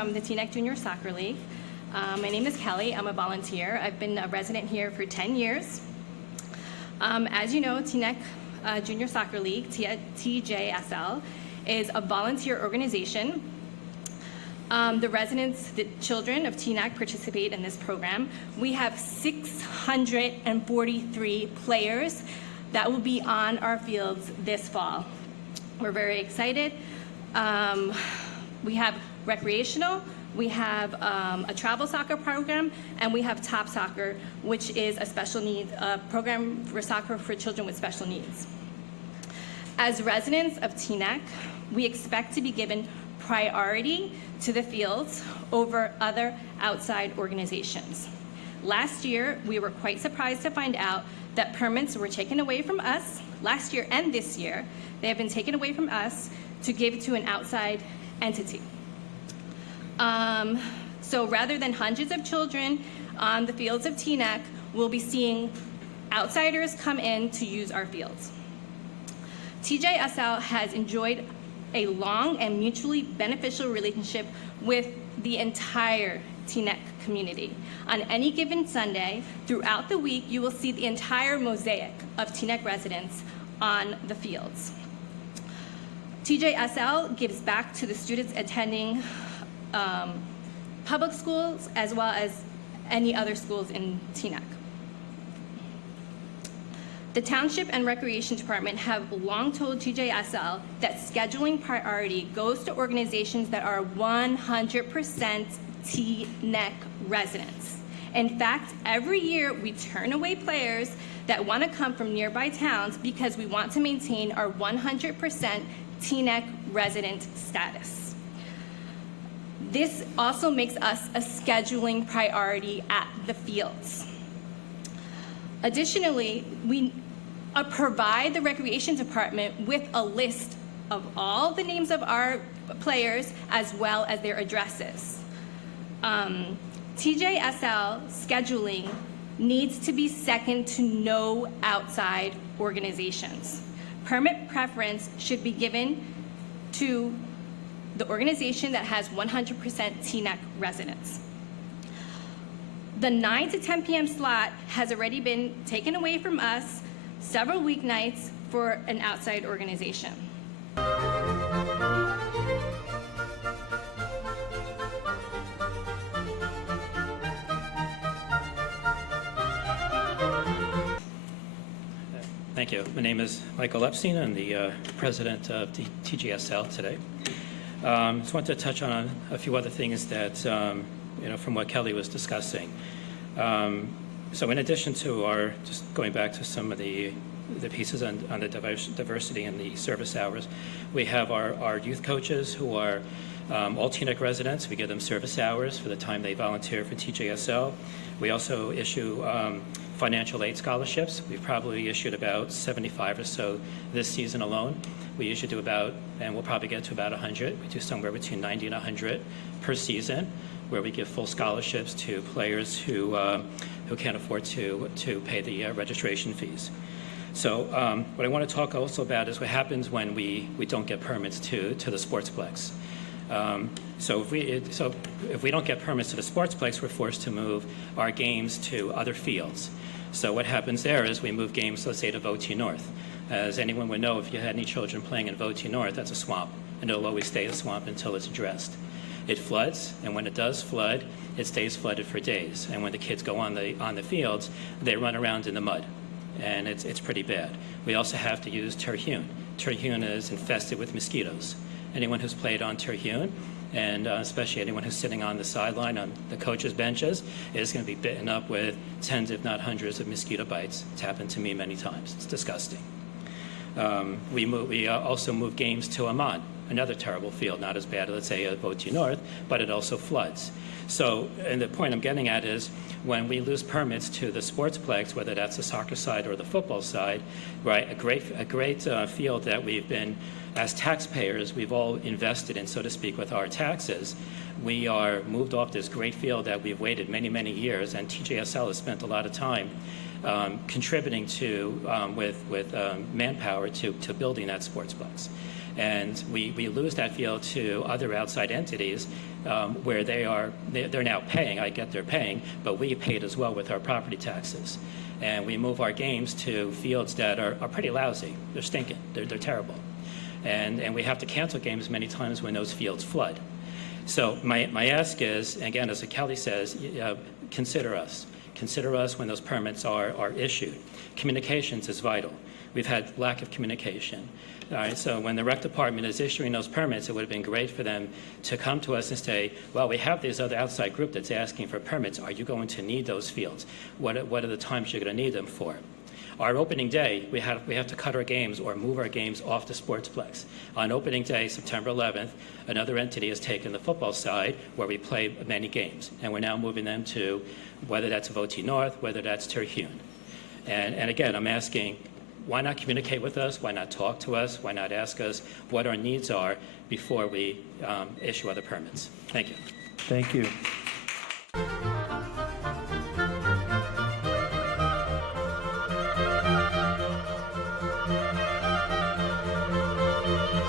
from the Teaneck Junior Soccer League. My name is Kelly. I'm a volunteer. I've been a resident here for 10 years. As you know, Teaneck Junior Soccer League, TJSL, is a volunteer organization. The residents, the children of Teaneck participate in this program. We have 643 players that will be on our fields this fall. We're very excited. We have recreational, we have a travel soccer program, and we have Top Soccer, which is a special needs program for soccer for children with special needs. As residents of Teaneck, we expect to be given priority to the fields over other outside organizations. Last year, we were quite surprised to find out that permits were taken away from us. Last year and this year, they have been taken away from us to give to an outside entity. So rather than hundreds of children on the fields of Teaneck, we'll be seeing outsiders come in to use our fields. TJSL has enjoyed a long and mutually beneficial relationship with the entire Teaneck community. On any given Sunday, throughout the week, you will see the entire mosaic of Teaneck residents on the fields. TJSL gives back to the students attending public schools as well as any other schools in Teaneck. The Township and Recreation Department have long told TJSL that scheduling priority goes to organizations that are 100% Teaneck residents. In fact, every year we turn away players that want to come from nearby towns because we want to maintain our 100% Teaneck resident status. This also makes us a scheduling priority at the fields. Additionally, we provide the Recreation Department with a list of all the names of our players as well as their addresses. TJSL scheduling needs to be second to no outside organizations. Permit preference should be given to the organization that has 100% Teaneck residents. The 9 to 10 p.m. slot has already been taken away from us several weeknights for an outside organization. Thank you. My name is Michael Epstein. I'm the president of the TJSL today. Just want to touch on a few other things that, from what Kelly was discussing. So in addition to our, just going back to some of the pieces on the diversity and the service hours, we have our youth coaches who are all Teaneck residents. We give them service hours for the time they volunteer for TJSL. We also issue financial aid scholarships. We've probably issued about 75 or so this season alone. We usually do about, and we'll probably get to about 100. We do somewhere between 90 and 100 per season, where we give full scholarships to players who can't afford to pay the registration fees. So what I want to talk also about is what happens when we don't get permits to the Sportsplex. So if we don't get permits to the Sportsplex, we're forced to move our games to other fields. So what happens there is we move games, let's say, to Voti North. As anyone would know, if you had any children playing in Voti North, that's a swamp, and it'll always stay a swamp until it's addressed. It floods, and when it does flood, it stays flooded for days. And when the kids go on the fields, they run around in the mud, and it's pretty bad. We also have to use Terhune. Terhune is infested with mosquitoes. Anyone who's played on Terhune, and especially anyone who's sitting on the sideline on the coaches' benches, is going to be bitten up with tens, if not hundreds, of mosquito bites. It's happened to me many times. It's disgusting. We also move games to Amman, another terrible field, not as bad as, let's say, Voti North, but it also floods. So, and the point I'm getting at is when we lose permits to the Sportsplex, whether that's the soccer side or the football side, right, a great field that we've been, as taxpayers, we've all invested in, so to speak, with our taxes. We are moved off this great field that we've waited many, many years, and TJSL has spent a lot of time contributing to, with manpower to building that Sportsplex. And we lose that field to other outside entities, where they're now paying. I get they're paying, but we paid as well with our property taxes. And we move our games to fields that are pretty lousy. They're stinking. They're terrible. And we have to cancel games many times when those fields flood. So my ask is, again, as Kelly says, consider us. Consider us when those permits are issued. Communications is vital. We've had lack of communication. All right, so when the rec department is issuing those permits, it would have been great for them to come to us and say, well, we have this other outside group that's asking for permits. Are you going to need those fields? What are the times you're going to need them for? Our opening day, we have to cut our games or move our games off the Sportsplex. On opening day, September 11th, another entity has taken the football side where we play many games, and we're now moving them to whether that's Voti North, whether that's Terhune. And again, I'm asking, why not communicate with us? Why not talk to us? Why not ask us what our needs are before we issue other permits? Thank you. Thank you.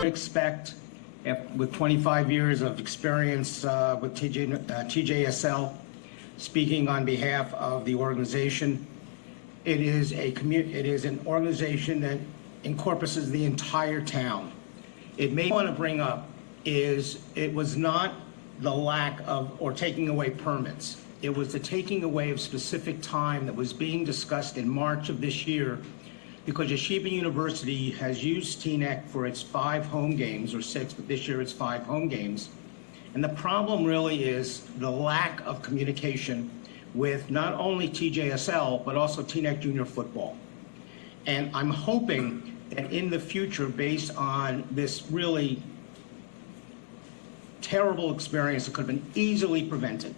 Expect, with 25 years of experience with TJSL, speaking on behalf of the organization, it is an organization that encompasses the entire town. It may want to bring up is it was not the lack of or taking away permits. It was the taking away of specific time that was being discussed in March of this year, because Yeshiva University has used Teaneck for its 5 home games, or 6, but this year it's 5 home games. And the problem really is the lack of communication with not only TJSL, but also Teaneck Junior Football. And I'm hoping that in the future, based on this really terrible experience that could have been easily prevented,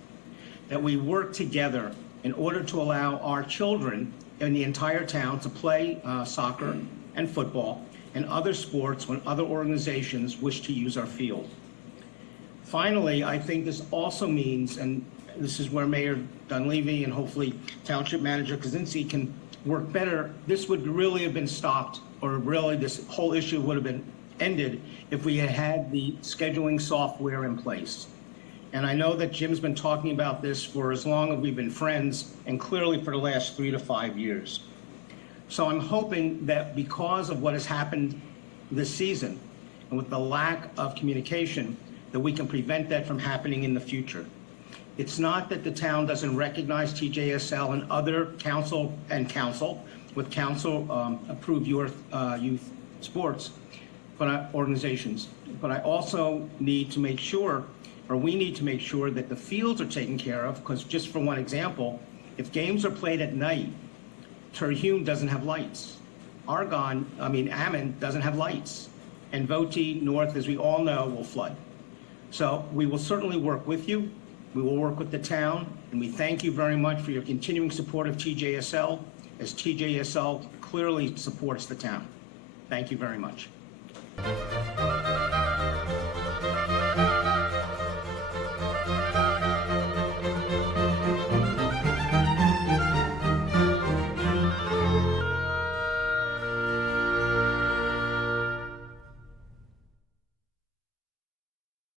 that we work together in order to allow our children in the entire town to play soccer and football and other sports when other organizations wish to use our field. Finally, I think this also means, and this is where Mayor Dunleavy and hopefully Township Manager Kaczynski can work better, this would really have been stopped, or really this whole issue would have been ended if we had had the scheduling software in place. And I know that Jim's been talking about this for as long as we've been friends, and clearly for the last 3 to 5 years. So I'm hoping that because of what has happened this season, and with the lack of communication, that we can prevent that from happening in the future. It's not that the town doesn't recognize TJSL and other council with council approved youth sports organizations, but I also need to make sure, or we need to make sure, that the fields are taken care of, because just for one example, if games are played at night, Terhune doesn't have lights. Ammon doesn't have lights. And Voti North, as we all know, will flood. So we will certainly work with you. We will work with the town, and we thank you very much for your continuing support of TJSL, as TJSL clearly supports the town. Thank you very much.